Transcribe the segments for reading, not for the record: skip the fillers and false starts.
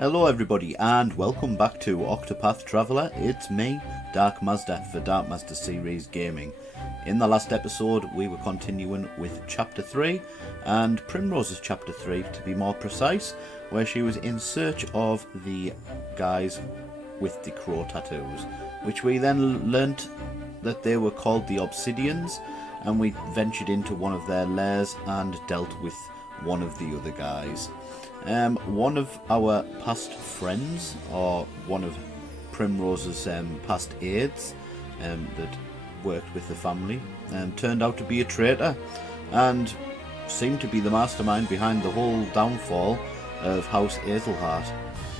Hello everybody and welcome back to Octopath Traveller. It's me, Dark Mazda for Dark Mazda Series Gaming. In the last episode we were continuing with Chapter 3 and Primrose's Chapter 3 to be more precise, where she was in search of the guys with the crow tattoos, which we then learnt that they were called the Obsidians, and we ventured into one of their lairs and dealt with one of the other guys. One of our past friends, or one of Primrose's past aides that worked with the family, turned out to be a traitor and seemed to be the mastermind behind the whole downfall of House Aethelheart.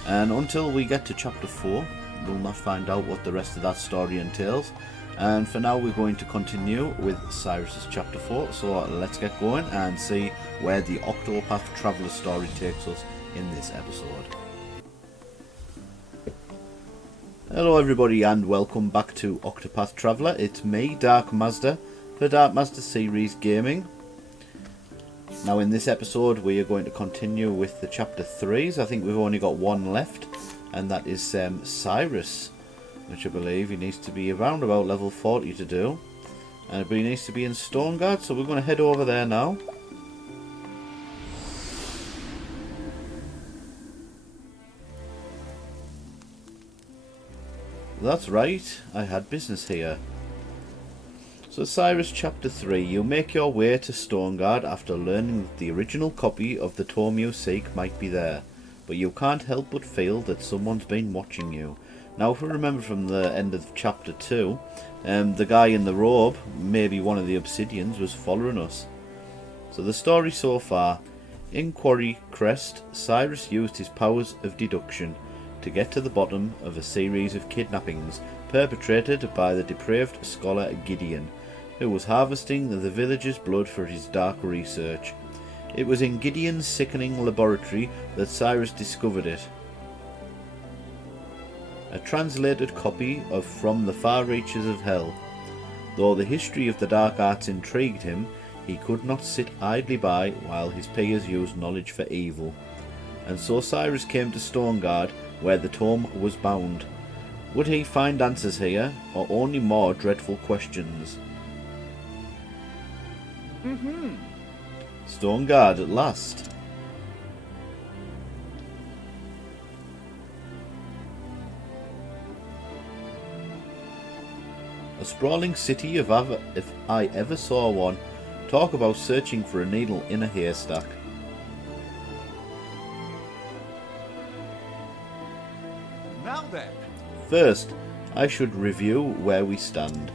And until we get to Chapter 4, we'll not find out what the rest of that story entails. And for now we're going to continue with Cyrus's Chapter 4, so let's get going and see where the Octopath Traveller story takes us in this episode. Hello everybody and welcome back to Octopath Traveller. It's me, Dark Mazda, for Dark Mazda Series Gaming. Now in this episode we are going to continue with the Chapter 3s. I think we've only got one left, and that is Cyrus, which I believe he needs to be around about level 40 to do. But he needs to be in Stonegard, so we're going to head over there now. That's right, I had business here. So Cyrus Chapter 3, you make your way to Stonegard after learning that the original copy of the tome you seek might be there, but you can't help but feel that someone's been watching you. Now, if we remember from the end of Chapter 2, the guy in the robe, maybe one of the Obsidians, was following us. So the story so far: in Quarrycrest, Cyrus used his powers of deduction to get to the bottom of a series of kidnappings perpetrated by the depraved scholar Gideon, who was harvesting the villagers' blood for his dark research. It was in Gideon's sickening laboratory that Cyrus discovered it. A translated copy of From the Far Reaches of Hell. Though the history of the dark arts intrigued him, he could not sit idly by while his peers used knowledge for evil. And so Cyrus came to Stonegard, where the tome was bound. Would he find answers here, or only more dreadful questions? Stonegard at last. A sprawling city if I ever saw one. Talk about searching for a needle in a haystack. Now then. First, I should review where we stand.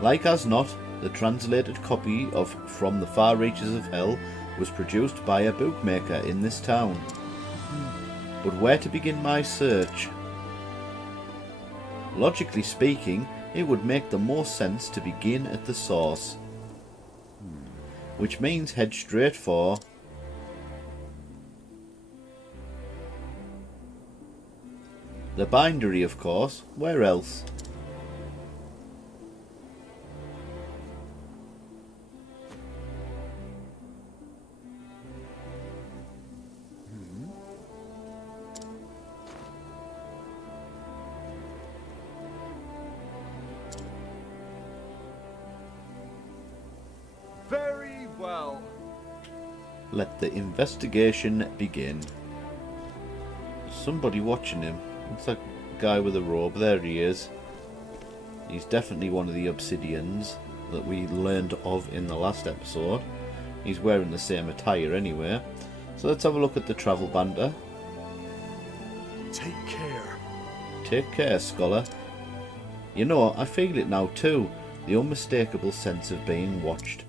Like as not, the translated copy of From the Far Reaches of Hell was produced by a bookmaker in this town. But where to begin my search? Logically speaking, it would make the most sense to begin at the source, which means head straight for the bindery, of course. Where else? Very well. Let the investigation begin. Somebody watching him. It's that guy with a robe. There he is. He's definitely one of the Obsidians that we learned of in the last episode. He's wearing the same attire anyway. So let's have a look at the travel banter. Take care. Take care, scholar. You know, I feel it now too, the unmistakable sense of being watched.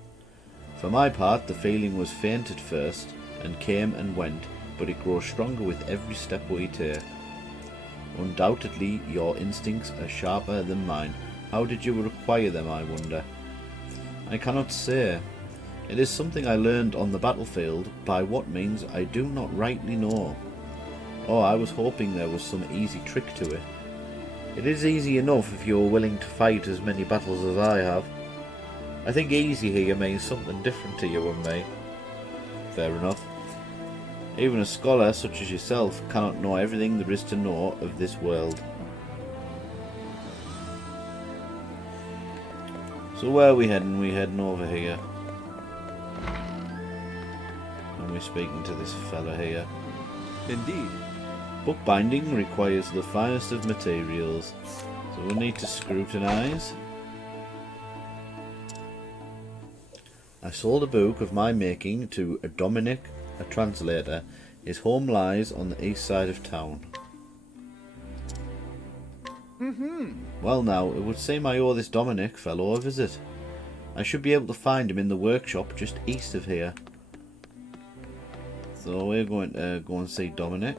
For my part, the feeling was faint at first, and came and went, but it grows stronger with every step we take. Undoubtedly, your instincts are sharper than mine. How did you acquire them, I wonder? I cannot say. It is something I learned on the battlefield, by what means I do not rightly know. Oh, I was hoping there was some easy trick to it. It is easy enough if you are willing to fight as many battles as I have. I think easy here means something different to you and me. Fair enough. Even a scholar such as yourself cannot know everything there is to know of this world. So where are we heading? We're heading over here. And we're speaking to this fella here. Indeed. Bookbinding requires the finest of materials, so we need to scrutinise. I sold a book of my making to a Dominic, a translator. His home lies on the east side of town. Well now, it would seem I owe this Dominic fellow a visit. I should be able to find him in the workshop just east of here. So we're going to go and see Dominic.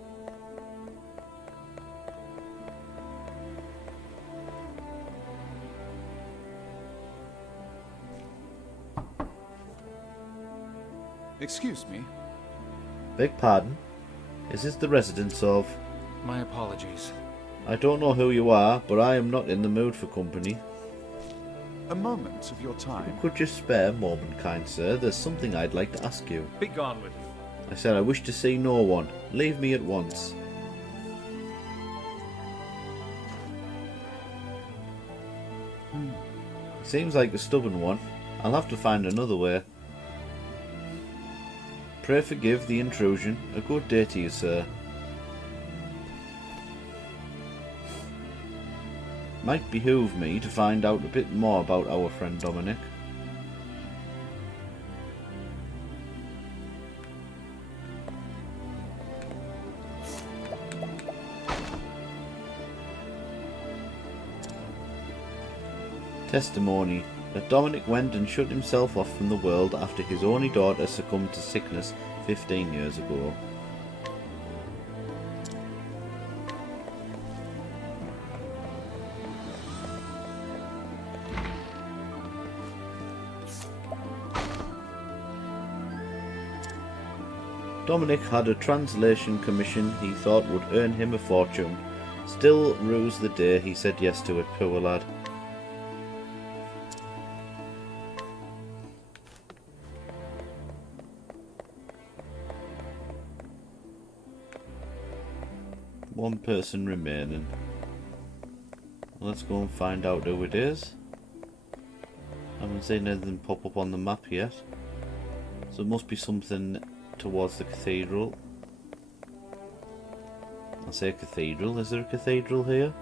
Excuse me. Beg pardon? Is this the residence of... My apologies. I don't know who you are, but I am not in the mood for company. A moment of your time. You could just spare a moment, kind sir. There's something I'd like to ask you. Be gone with you. I said I wish to see no one. Leave me at once. Seems like a stubborn one. I'll have to find another way. Pray forgive the intrusion. A good day to you, sir. Might behoove me to find out a bit more about our friend Dominic. Testimony that Dominic went and shut himself off from the world after his only daughter succumbed to sickness 15 years ago. Dominic had a translation commission he thought would earn him a fortune. Still rues the day he said yes to it, poor lad. One person remaining. Let's go and find out who it is. I haven't seen anything pop up on the map yet. So it must be something towards the cathedral. I say cathedral. Is there a cathedral here?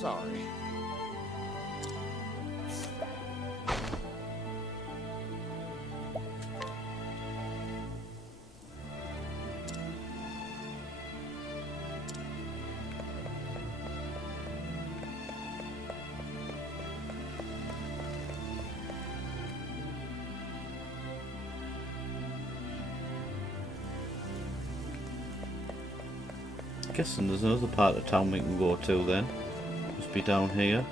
Sorry. Guessing there's another part of town we can go to then. Must be down here.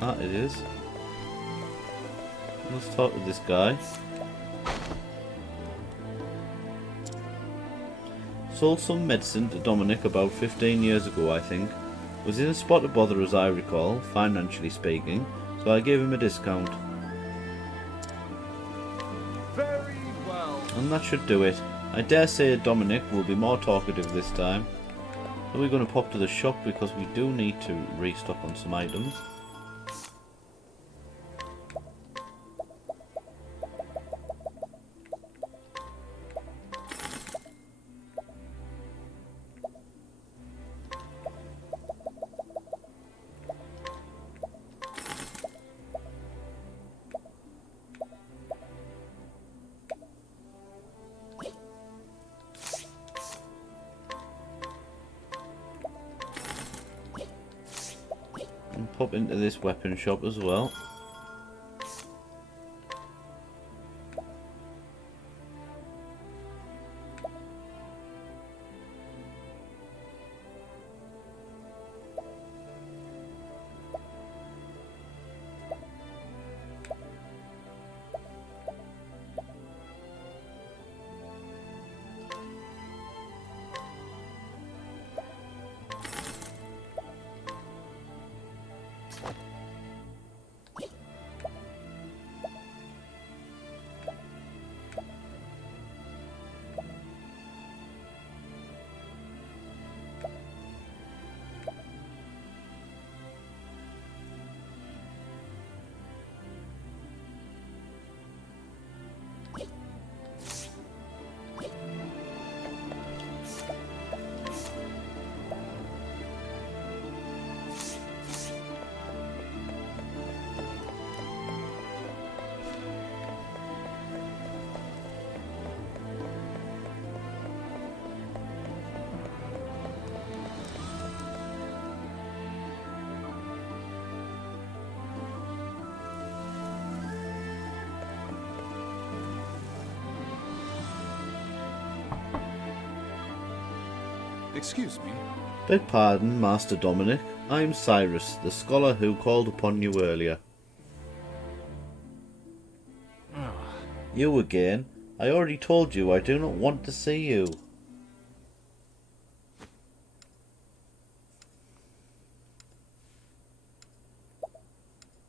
Ah, it is. Let's talk to this guy. Sold some medicine to Dominic about 15 years ago, I think. Was in a spot of bother as I recall, financially speaking, so I gave him a discount. Very well. And that should do it. I dare say Dominic will be more talkative this time. So we're going to pop to the shop because we do need to restock on some items. And pop into this weapon shop as well. Excuse me. Beg pardon, Master Dominic. I am Cyrus, the scholar who called upon you earlier. You again? I already told you I do not want to see you.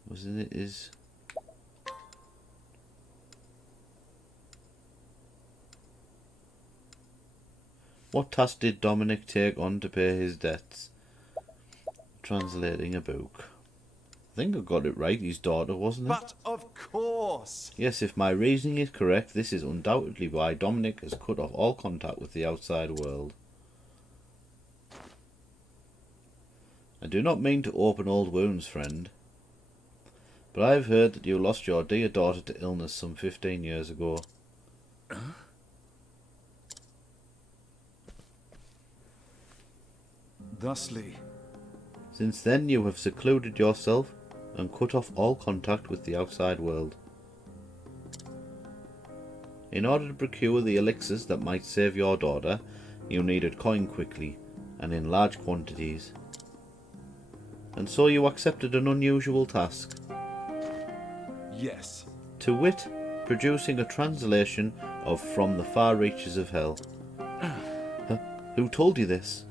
Wasn't it his... What task did Dominic take on to pay his debts? Translating a book. I think I got it right, his daughter, wasn't it? But of course! Yes, if my reasoning is correct, this is undoubtedly why Dominic has cut off all contact with the outside world. I do not mean to open old wounds, friend, but I have heard that you lost your dear daughter to illness some 15 years ago. Thusly. Since then you have secluded yourself and cut off all contact with the outside world. In order to procure the elixirs that might save your daughter, you needed coin quickly and in large quantities. And so you accepted an unusual task. Yes. To wit, producing a translation of From the Far Reaches of Hell. Who told you this?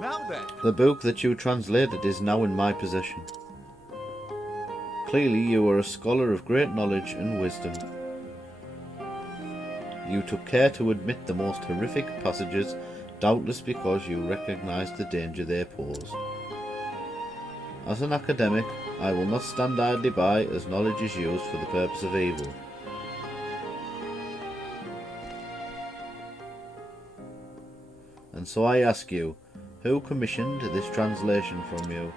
Now then. The book that you translated is now in my possession. Clearly you are a scholar of great knowledge and wisdom. You took care to admit the most horrific passages, doubtless because you recognized the danger they pose. As an academic, I will not stand idly by as knowledge is used for the purpose of evil. And so I ask you, who commissioned this translation from you?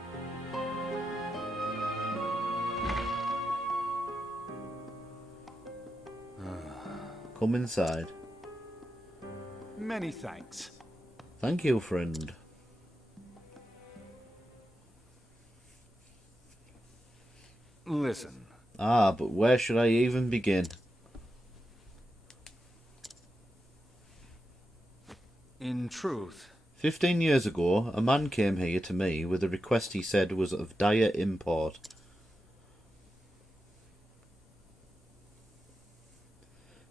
Come inside. Many thanks. Thank you, friend. Listen. Ah, but where should I even begin? In truth, 15 years ago, a man came here to me with a request he said was of dire import.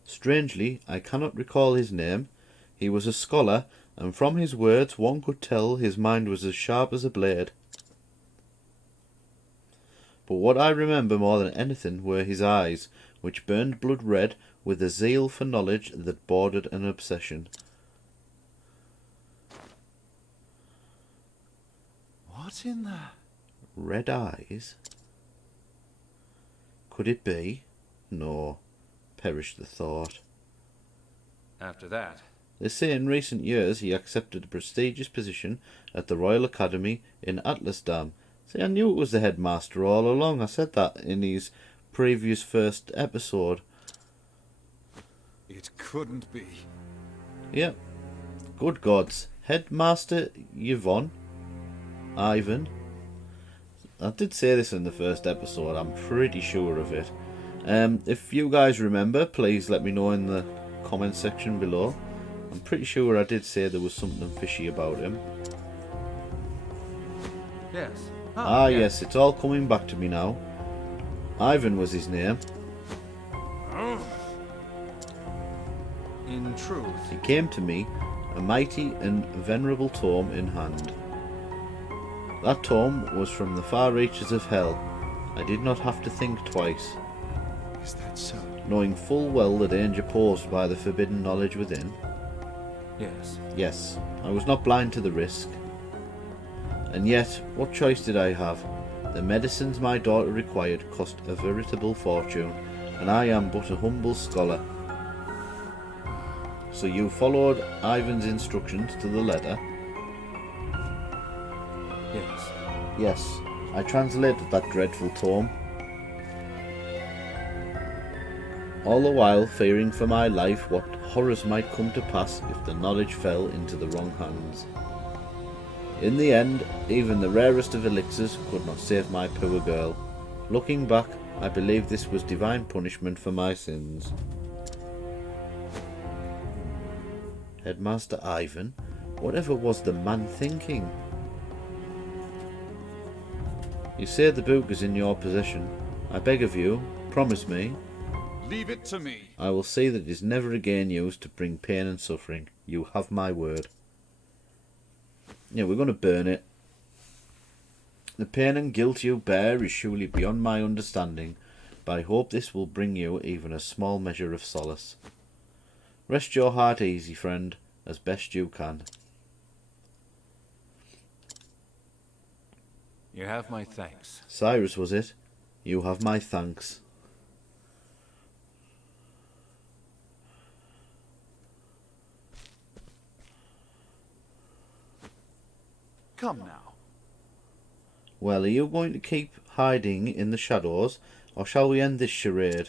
Strangely, I cannot recall his name. He was a scholar, and from his words one could tell his mind was as sharp as a blade. But what I remember more than anything were his eyes, which burned blood red with a zeal for knowledge that bordered an obsession. What in the... Red eyes? Could it be? No. Perish the thought. after that. They say in recent years he accepted a prestigious position at the Royal Academy in Atlasdam. See, I knew it was the headmaster all along. I said that in his previous first episode. It couldn't be. Yep. Good gods. Headmaster Ivan? I did say this in the first episode, I'm pretty sure of it. If you guys remember, please let me know in the comment section below. I'm pretty sure I did say there was something fishy about him. Yes. Yes, it's all coming back to me now. Ivan was his name. In truth. He came to me, a mighty and venerable tome in hand. That tome was from the far reaches of hell. I did not have to think twice. Is that so? Knowing full well the danger posed by the forbidden knowledge within. Yes. Yes, I was not blind to the risk. And yet, what choice did I have? The medicines my daughter required cost a veritable fortune, and I am but a humble scholar. So you followed Ivan's instructions to the letter? Yes. Yes, I translated that dreadful tome. All the while fearing for my life what horrors might come to pass if the knowledge fell into the wrong hands. In the end, even the rarest of elixirs could not save my poor girl. Looking back, I believe this was divine punishment for my sins. Headmaster Ivan? Whatever was the man thinking? You say the book is in your possession. I beg of you, promise me. Leave it to me. I will see that it is never again used to bring pain and suffering. You have my word. Yeah, we're going to burn it. The pain and guilt you bear is surely beyond my understanding, but I hope this will bring you even a small measure of solace. Rest your heart easy, friend, as best you can. You have my thanks. Cyrus, was it? You have my thanks. Come now. Well, are you going to keep hiding in the shadows, or shall we end this charade?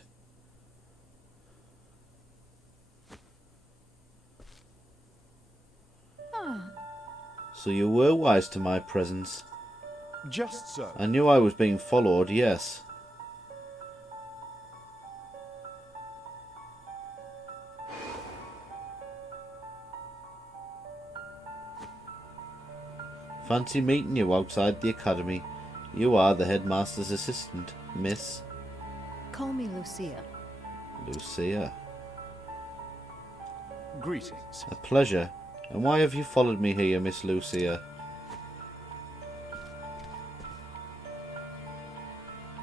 So you were wise to my presence. Just so. I knew I was being followed, yes. Fancy meeting you outside the academy. You are the headmaster's assistant, Miss Call me Lucia. Lucia. Greetings. A pleasure. And why have you followed me here, Miss Lucia?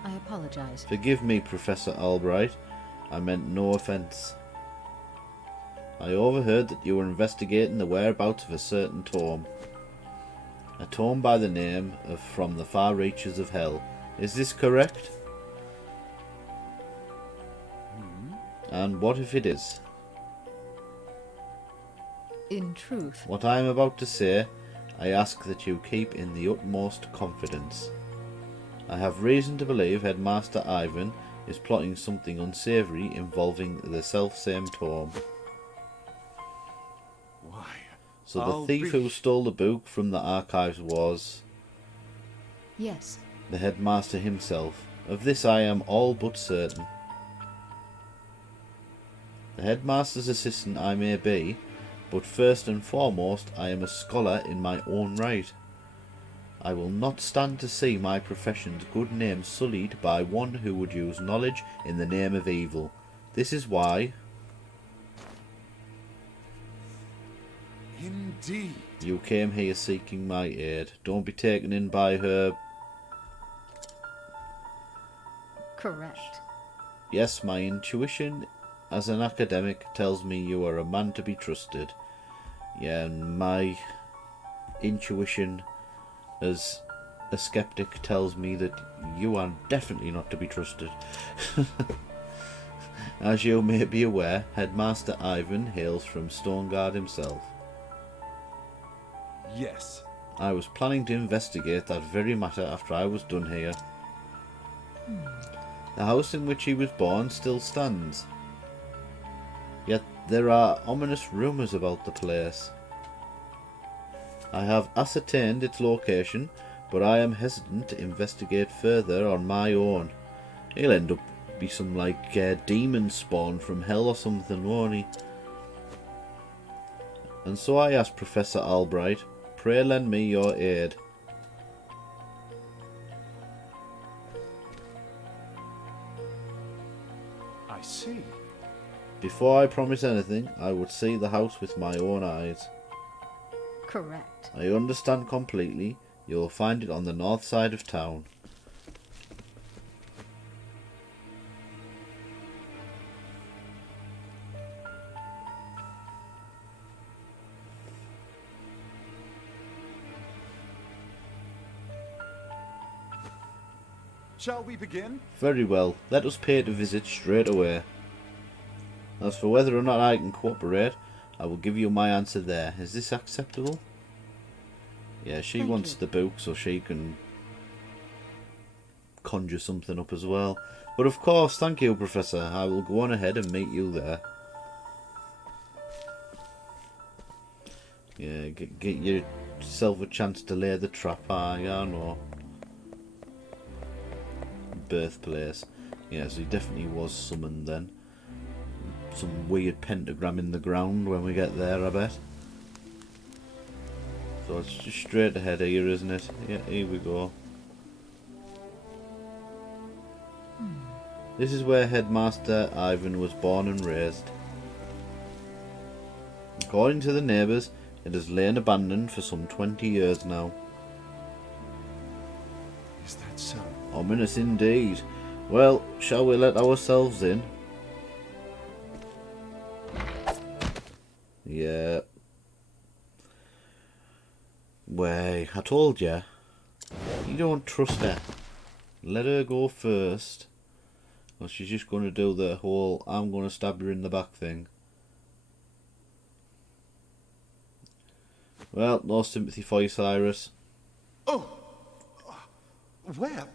I apologize. Forgive me, Professor Albright. I meant no offence. I overheard that you were investigating the whereabouts of a certain tome. A tome by the name of From the Far Reaches of Hell. Is this correct? And what if it is? In truth, What I am about to say, I ask that you keep in the utmost confidence. I have reason to believe Headmaster Ivan is plotting something unsavoury involving the self-same tome. Why? So the I'll thief be- who stole the book from the archives was yes. the headmaster himself. Of this I am all but certain. The headmaster's assistant I may be, but first and foremost I am a scholar in my own right. I will not stand to see my profession's good name sullied by one who would use knowledge in the name of evil. This is why Indeed. you came here seeking my aid. Don't be taken in by her. Correct. Yes, my intuition as an academic tells me you are a man to be trusted. Yeah, and my intuition as a skeptic tells me that you are definitely not to be trusted. As you may be aware, Headmaster Ivan hails from Stonegard himself. Yes. I was planning to investigate that very matter after I was done here. The house in which he was born still stands. Yet there are ominous rumours about the place. I have ascertained its location, but I am hesitant to investigate further on my own. He'll end up be some demon spawn from hell or something, won't he? And so I ask Professor Albright, pray lend me your aid. I see. Before I promise anything, I would see the house with my own eyes. Correct. I understand completely. You'll find it on the north side of town. Shall we begin? Very well, let us pay it a visit straight away. As for whether or not I can cooperate, I will give you my answer there. Is this acceptable? Yeah, she Thank wants you. the book so she can conjure something up as well. But of course, thank you, Professor. I will go on ahead and meet you there. Yeah, get yourself a chance to lay the trap. I know. Birthplace. Yeah, so he definitely was summoned then. some weird pentagram in the ground when we get there, I bet. So it's just straight ahead here, isn't it? Yeah, here we go. This is where Headmaster Ivan was born and raised. According to the neighbours, it has lain abandoned for some 20 years now. Is that so? Ominous indeed. Well, shall we let ourselves in? Yeah. Way, I told you. You don't trust her. Let her go first. Or she's just going to do the whole I'm going to stab you in the back thing. Well, no sympathy for you, Cyrus. Oh! Where?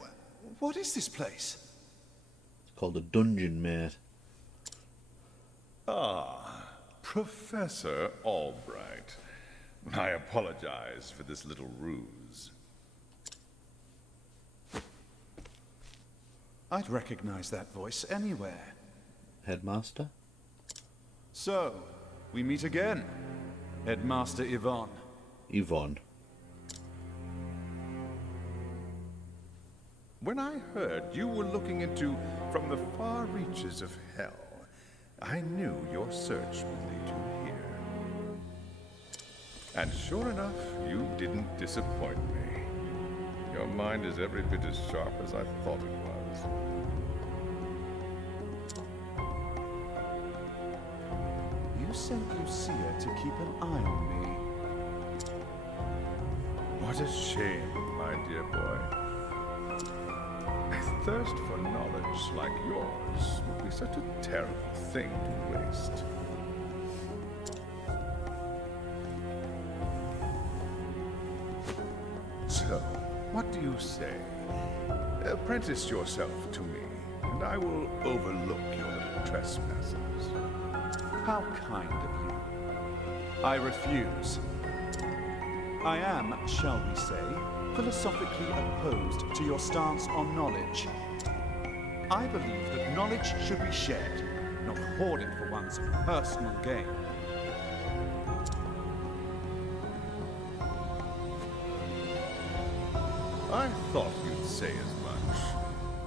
What is this place? It's called a dungeon, mate. Ah, Professor Albright. I apologize for this little ruse. I'd recognize that voice anywhere. Headmaster? So, we meet again. Headmaster Yvonne. Yvonne. When I heard you were looking into from the far reaches of hell, I knew your search would lead you here. And sure enough, you didn't disappoint me. Your mind is every bit as sharp as I thought it was. You sent Lucia to keep an eye on me. What a shame, my dear boy. A thirst for knowledge like yours would be such a terrible thing to waste. So, what do you say? Apprentice yourself to me, and I will overlook your trespasses. How kind of you. I refuse. I am, shall we say, philosophically opposed to your stance on knowledge. I believe that knowledge should be shared, not hoarded for one's personal gain. I thought you'd say as much.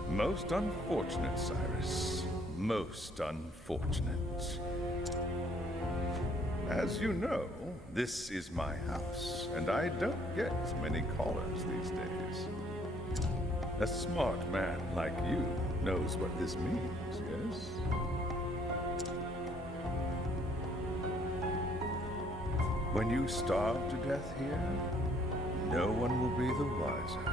Most unfortunate, Cyrus. Most unfortunate. As you know, this is my house, and I don't get many callers these days. A smart man like you knows what this means, yes? When you starve to death here, no one will be the wiser.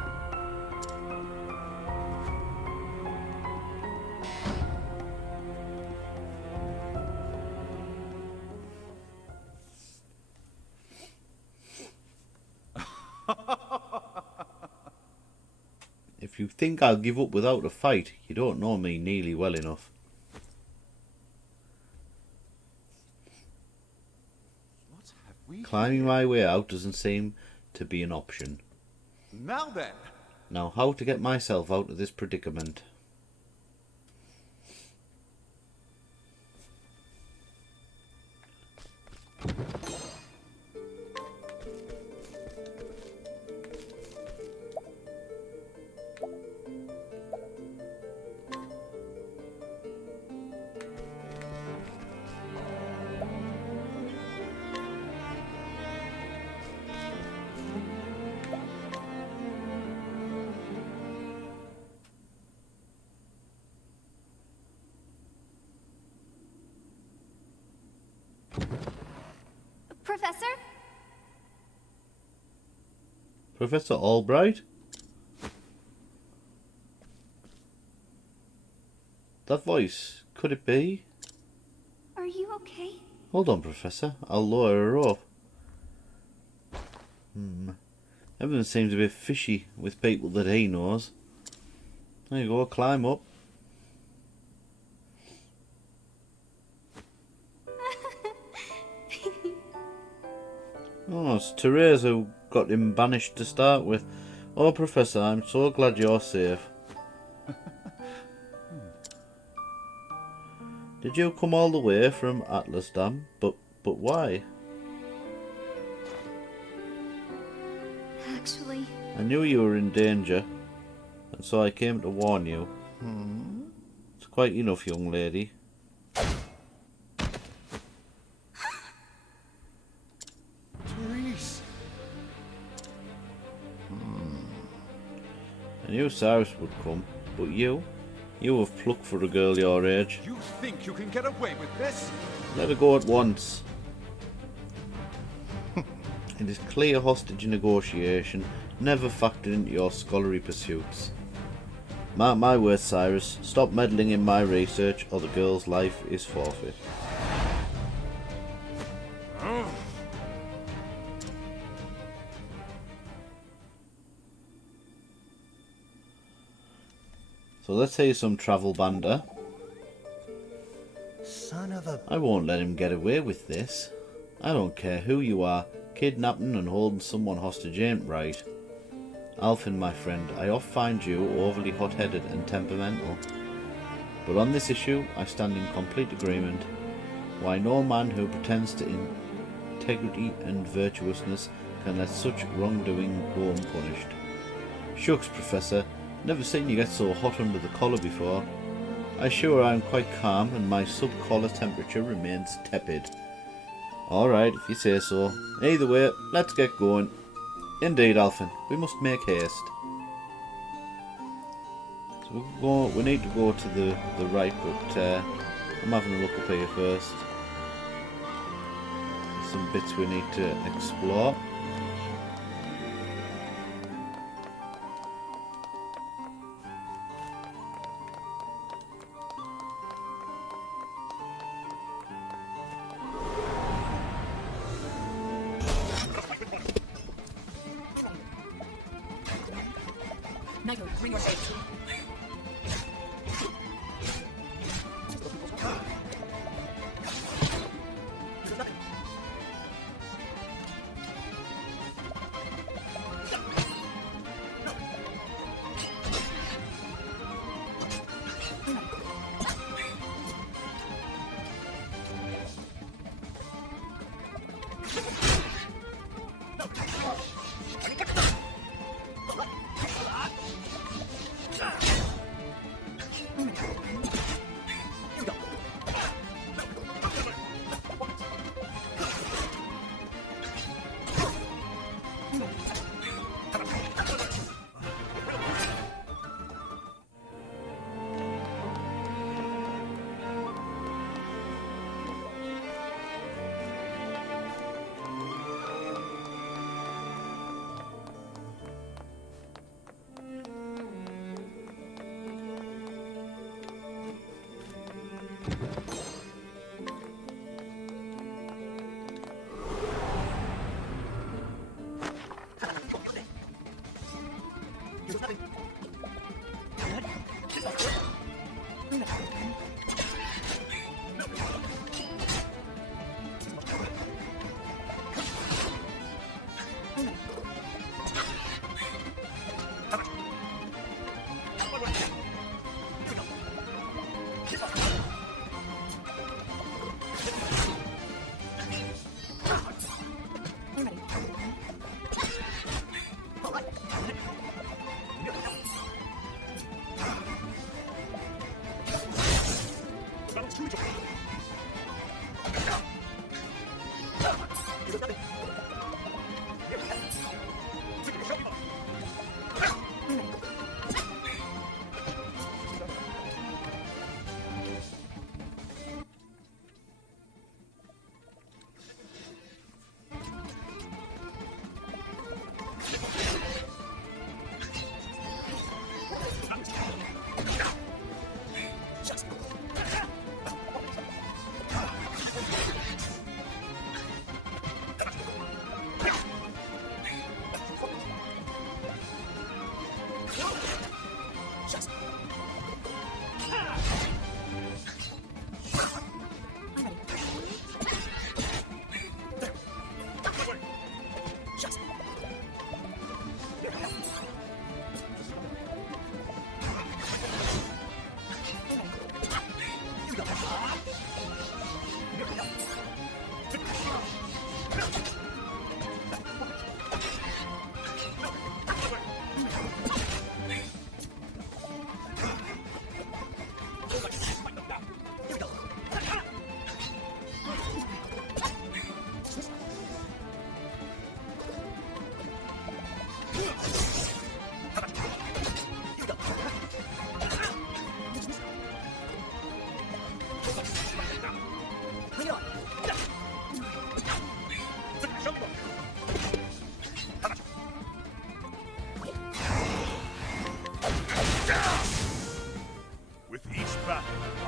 If you think I'll give up without a fight, you don't know me nearly well enough. What have we Climbing my way out doesn't seem to be an option. Now then, Now, how to get myself out of this predicament? Professor? Professor Albright? That voice, could it be? Are you okay? Hold on, Professor. I'll lower her up. Everything seems a bit fishy with people that he knows. There you go, climb up. Oh, it's Therese who got him banished to start with. Oh, Professor, I'm so glad you're safe. Did you come all the way from Atlas Dam? But why? Actually, I knew you were in danger, and so I came to warn you. It's quite enough, young lady. Therese! I knew Cyrus would come, but you have pluck for a girl your age. You think you can get away with this? Let her go at once. It is clear hostage negotiation never factored into your scholarly pursuits. Mark my words, Cyrus. Stop meddling in my research, or the girl's life is forfeit. So let's hear some travel banter. Son of a... I won't let him get away with this. I don't care who you are, kidnapping and holding someone hostage ain't right. Alfin, my friend, I oft find you overly hot-headed and temperamental. But on this issue, I stand in complete agreement. Why, no man who pretends to integrity and virtuousness can let such wrongdoing go unpunished. Shucks, Professor, never seen you get so hot under the collar before. I assure I am quite calm, and my sub-collar temperature remains tepid. Alright, if you say so. Either way, let's get going. Indeed, Alfin, we must make haste. So we need to go to the right, but I'm having a look up here first. Some bits we need to explore.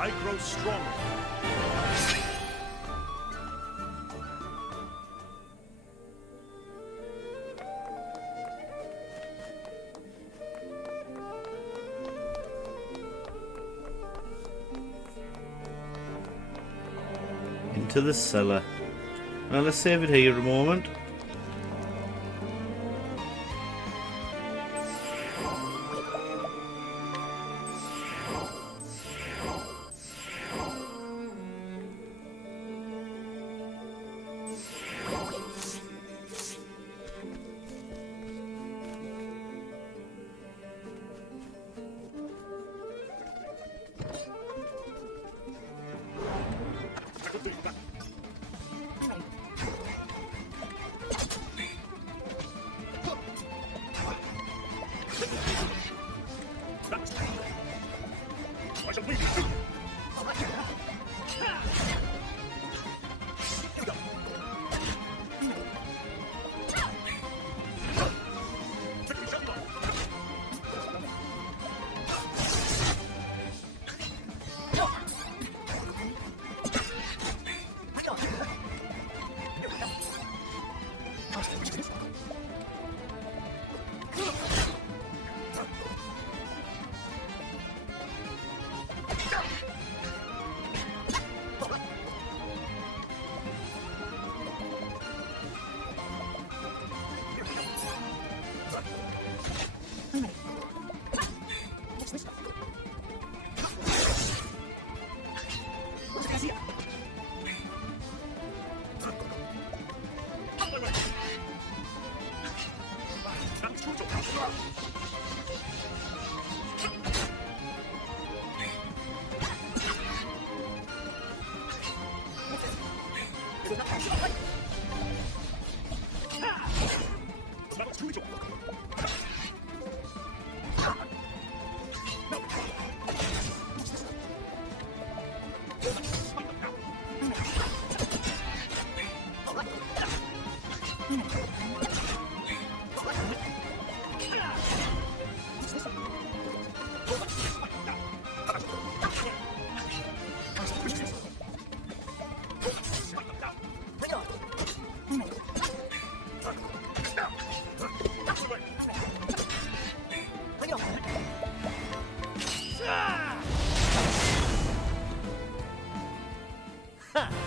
I grow stronger. Into the cellar. Now let's save it here a moment.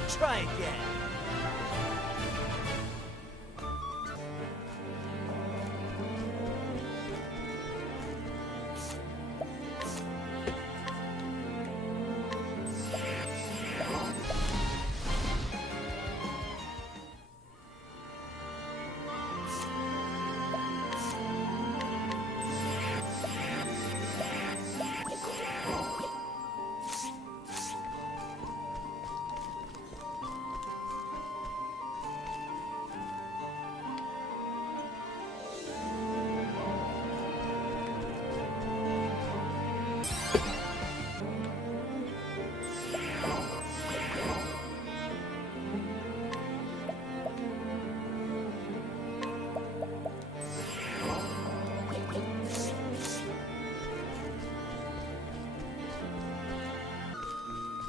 Try again.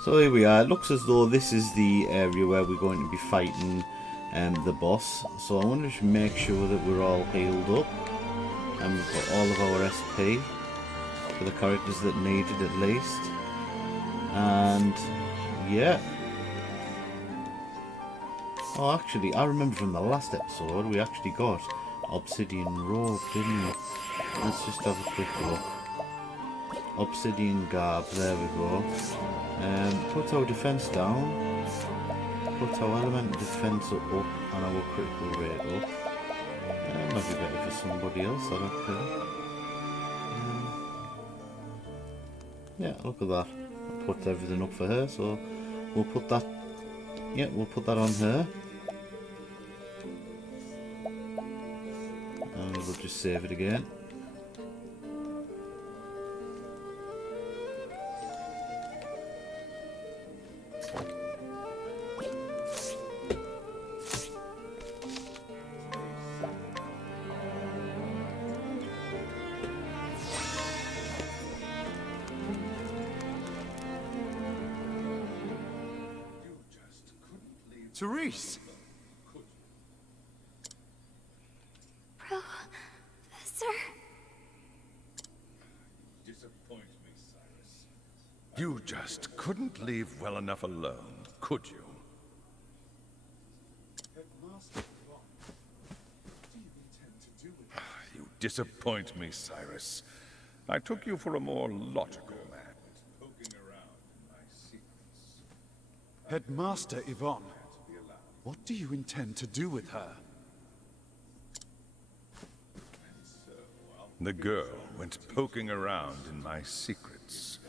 So here we are. It looks as though this is the area where we're going to be fighting the boss. So I want to make sure that we're all healed up and we've got all of our SP for the characters that need it at least. And yeah. Oh, actually, I remember from the last episode we actually got obsidian robe, didn't we? Let's just have a quick look. Obsidian garb, there we go. Put our defense down, put our element defense up and our critical rate up. Might be better for somebody else, I don't care. Yeah, look at that. I put everything up for her, so we'll put that, yeah, we'll put that on her. And we'll just save it again. Cyrus! Professor? Disappoint me, Cyrus. You just couldn't leave well enough alone, could you? Headmaster, what do you intend to do with it? You disappoint me, Cyrus. I took you for a more logical man. Poking around in my secrets. Headmaster Yvonne, what do you intend to do with her? The girl went poking around in my secrets.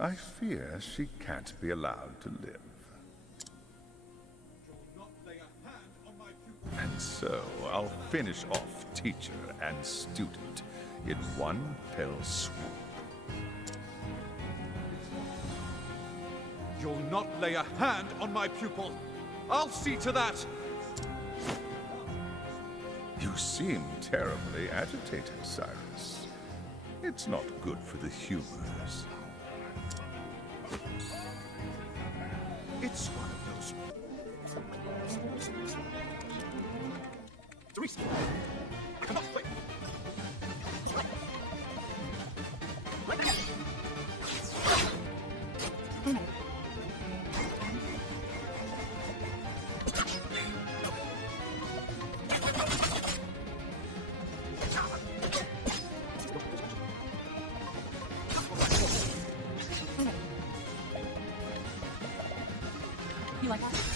I fear she can't be allowed to live. And so I'll finish off teacher and student in one fell swoop. You'll not lay a hand on my pupil! I'll see to that! You seem terribly agitated, Cyrus. It's not good for the humors. It's one of those... You like that?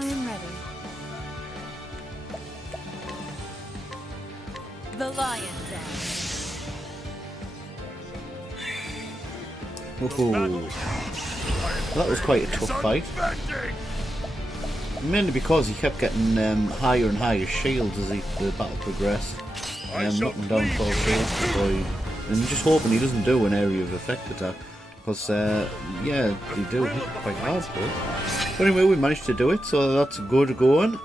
I am ready. The Lion Dance. Woohoo. That was quite a tough fight. Mainly because he kept getting higher and higher shields as the battle progressed. knocking down 12 shields boy. And just hoping he doesn't do an area of effect attack. Because, yeah, they do hit quite hard, though. But anyway, we managed to do it, so that's good going.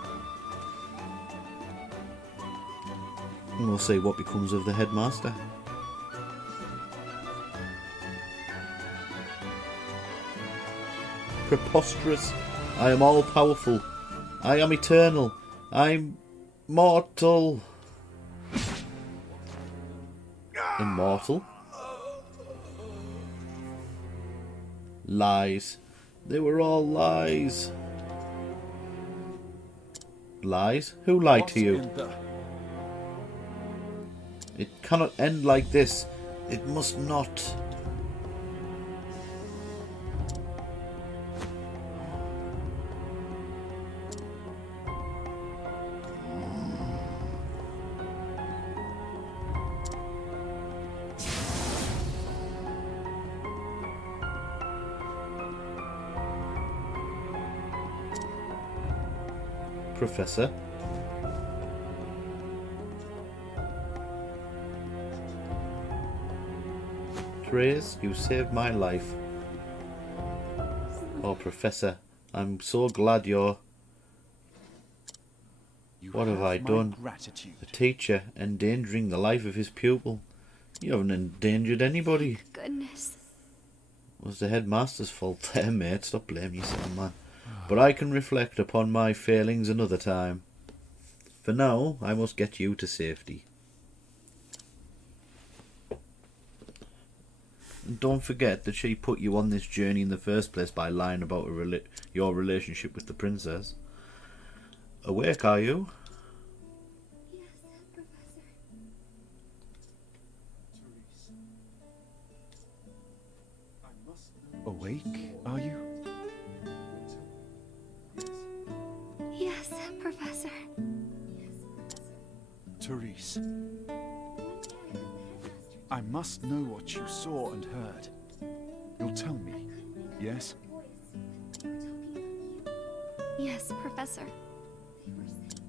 And we'll see what becomes of the headmaster. Preposterous. I am all powerful. I am eternal. I'm mortal. Immortal? Lies. They were all lies. Lies? Who lied to you? It cannot end like this. It must not. Professor. Therese, you saved my life. Oh, Professor, I'm so glad you're... What have I done? Gratitude. The teacher endangering the life of his pupil. You haven't endangered anybody. Goodness. It was the headmaster's fault there, mate. Stop blaming yourself, man. But I can reflect upon my failings another time. For now, I must get you to safety. And don't forget that she put you on this journey in the first place by lying about your relationship with the princess. Awake, are you? Yes, Professor. Awake, are you? Yes, Professor. Therese. I must know what you saw and heard. You'll tell me, yes? Yes, Professor.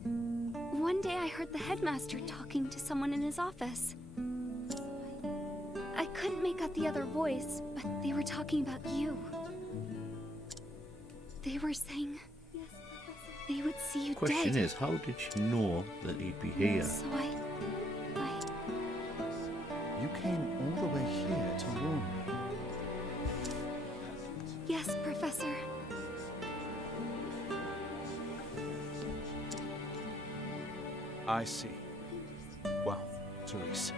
One day I heard the headmaster talking to someone in his office. I couldn't make out the other voice, but they were talking about you. They were saying they would see you Question dead. is, how did she know that he'd be here? So You came all the way here to warn me. yes, Professor. I see. Well, Therese.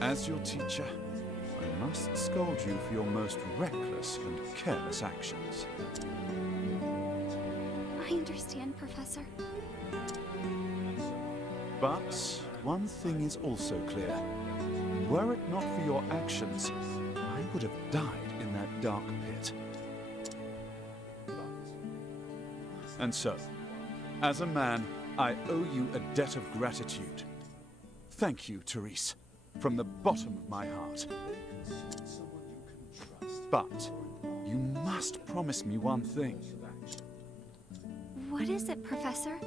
As your teacher, I must scold you for your most reckless and careless actions. I understand, Professor. But one thing is also clear. Were it not for your actions, I would have died in that dark pit. And so, as a man, I owe you a debt of gratitude. Thank you, Therese, from the bottom of my heart. But you must promise me one thing. What is it, Professor?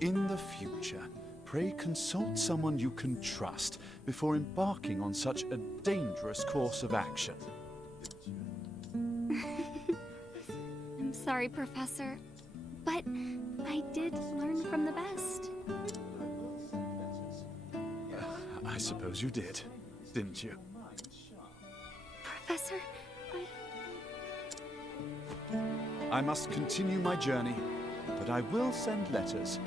In the future, pray consult someone you can trust before embarking on such a dangerous course of action. I'm sorry, Professor, but I did learn from the best. I suppose you did, didn't you? Professor, I must continue my journey, but I will send letters.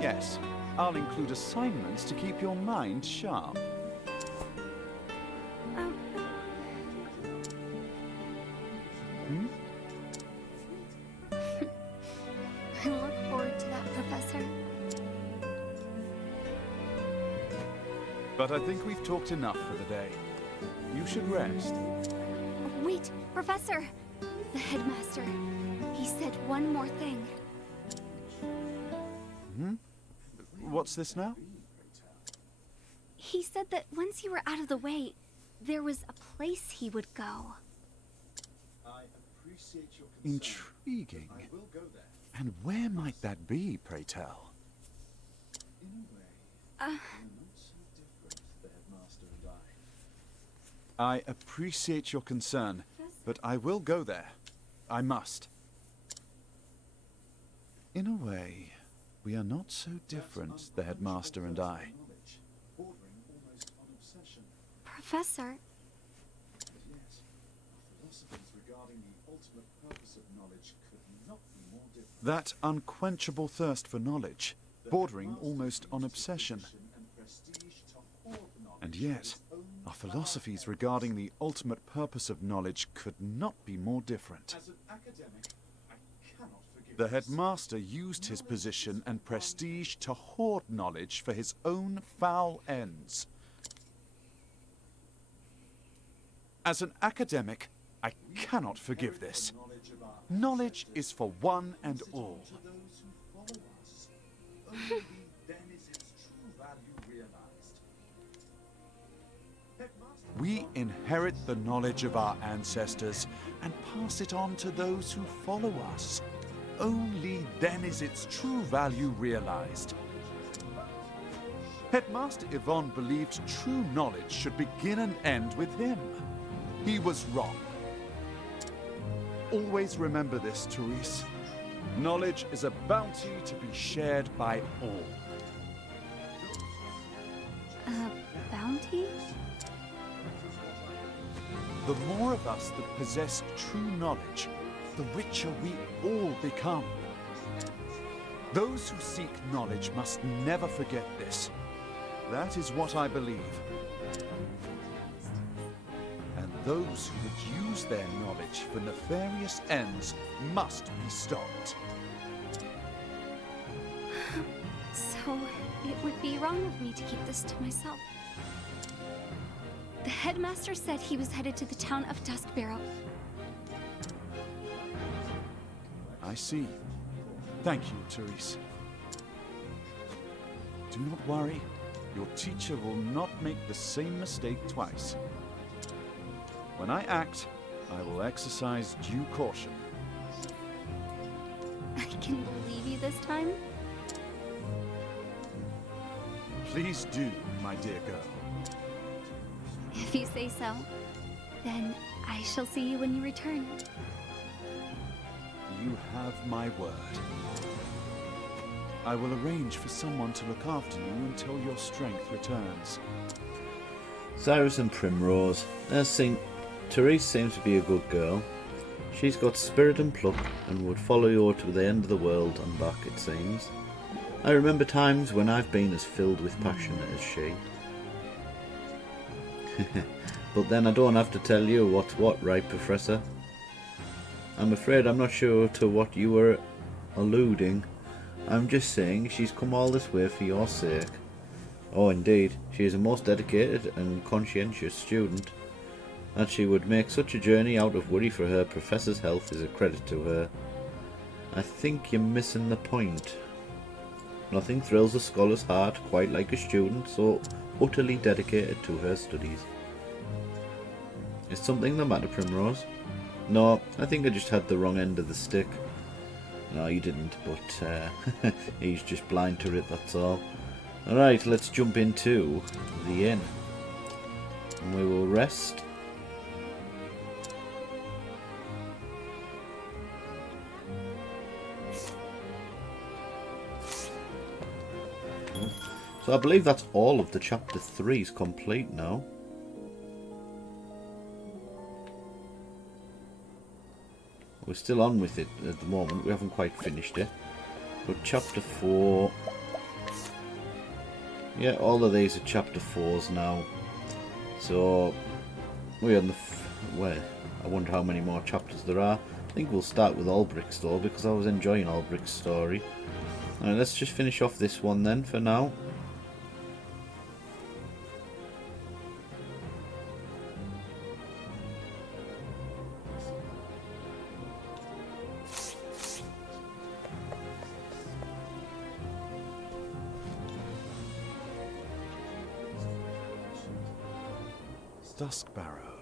Yes, I'll include assignments to keep your mind sharp. I look forward to that, Professor. But I think we've talked enough for the day. You should rest. Wait, Professor! The headmaster. He said one more thing. What's this now? He said that once you were out of the way, there was a place he would go. Intriguing. And where might that be, pray tell? I appreciate your concern, but I will go there. I must. In a way, we are not so different, the headmaster and I. Professor, that unquenchable thirst for knowledge, bordering almost on obsession. And yet, our philosophies regarding the ultimate purpose of knowledge could not be more different. The headmaster used his position and prestige to hoard knowledge for his own foul ends. As an academic, I cannot forgive this. Knowledge is for one and all. We inherit the knowledge of our ancestors and pass it on to those who follow us. Only then is its true value realized. Headmaster Yvonne believed true knowledge should begin and end with him. He was wrong. Always remember this, Cyrus. Knowledge is a bounty to be shared by all. a bounty? The more of us that possess true knowledge, the richer we all become. Those who seek knowledge must never forget this. That is what I believe. And those who would use their knowledge for nefarious ends must be stopped. So, it would be wrong of me to keep this to myself. The headmaster said he was headed to the town of Duskbarrow. I see. Thank you, Cyrus. Do not worry. Your teacher will not make the same mistake twice. When I act, I will exercise due caution. I can believe you this time? Please do, my dear girl. If you say so, then I shall see you when you return. You have my word. I will arrange for someone to look after you until your strength returns. Cyrus and Primrose. Therese seems to be a good girl. She's got spirit and pluck and would follow you to the end of the world and back, it seems. I remember times when I've been as filled with passion as she. But then I don't have to tell you what's what, right, Professor? I'm afraid I'm not sure to what you were alluding. I'm just saying she's come all this way for your sake. Oh, indeed, she is a most dedicated and conscientious student. That she would make such a journey out of worry for her professor's health is a credit to her. I think you're missing the point. Nothing thrills a scholar's heart quite like a student so utterly dedicated to her studies. Is something the matter, Primrose? No, I think I just had the wrong end of the stick. No, you didn't, but he's just blind to it, that's all. Alright, let's jump into the inn. And we will rest. So I believe that's all of the chapter 3 is complete now. We're still on with it at the moment. We haven't quite finished it. But chapter 4... Yeah, all of these are chapter 4s now. So, we're on the... Well, I wonder how many more chapters there are. I think we'll start with Albric's though, because I was enjoying Albric's story. Alright, let's just finish off this one then for now. Duskbarrow.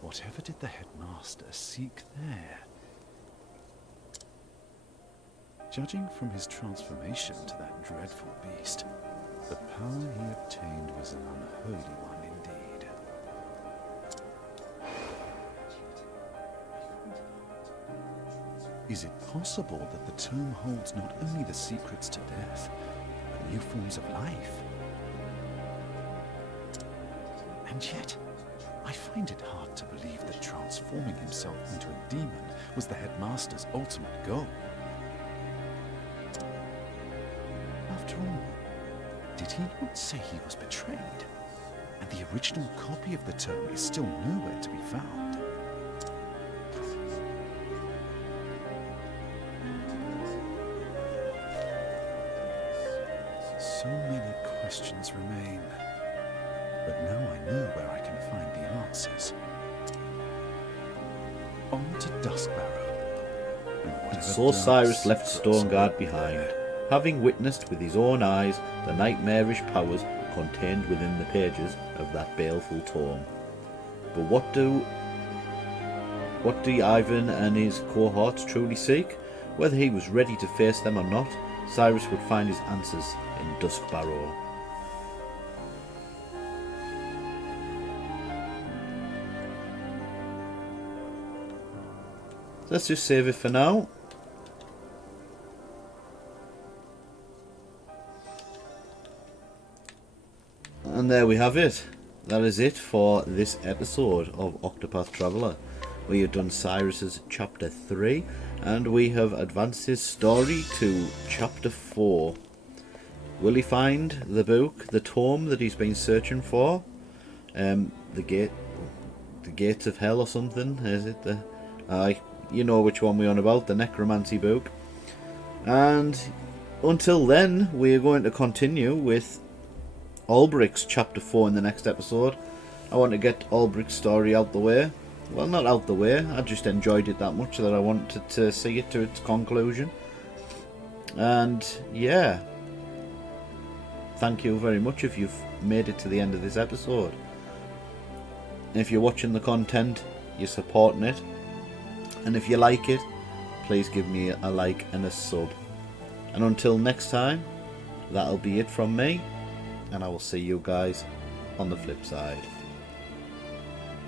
Whatever did the headmaster seek there? Judging from his transformation to that dreadful beast, the power he obtained was an unholy one indeed. Is it possible that the tome holds not only the secrets to death, but new forms of life? And yet, I find it hard to believe that transforming himself into a demon was the headmaster's ultimate goal. After all, did he not say he was betrayed? And the original copy of the tome is still nowhere to be found. So many questions remain. But now I know where I can find the answers. On to Duskbarrow. And so Cyrus left Stonegard behind, having witnessed with his own eyes the nightmarish powers contained within the pages of that baleful tome. But what do Ivan and his cohorts truly seek? Whether he was ready to face them or not, Cyrus would find his answers in Duskbarrow. Let's just save it for now. And there we have it. That is it for this episode of Octopath Traveler. We have done Cyrus's chapter 3 and we have advanced his story to chapter 4. Will he find the book, the tome that he's been searching for? The gates of hell or something? Is it the you know which one we're on about, the necromancy book. And until then, we are going to continue with Ulbricht's chapter 4 in the next episode. I want to get Ulbricht's story out the way. Well, not out the way, I just enjoyed it that much that I wanted to see it to its conclusion. And yeah, thank you very much if you've made it to the end of this episode. If you're watching the content, you're supporting it. And if you like it, please give me a like and a sub. And until next time, that'll be it from me. And I will see you guys on the flip side.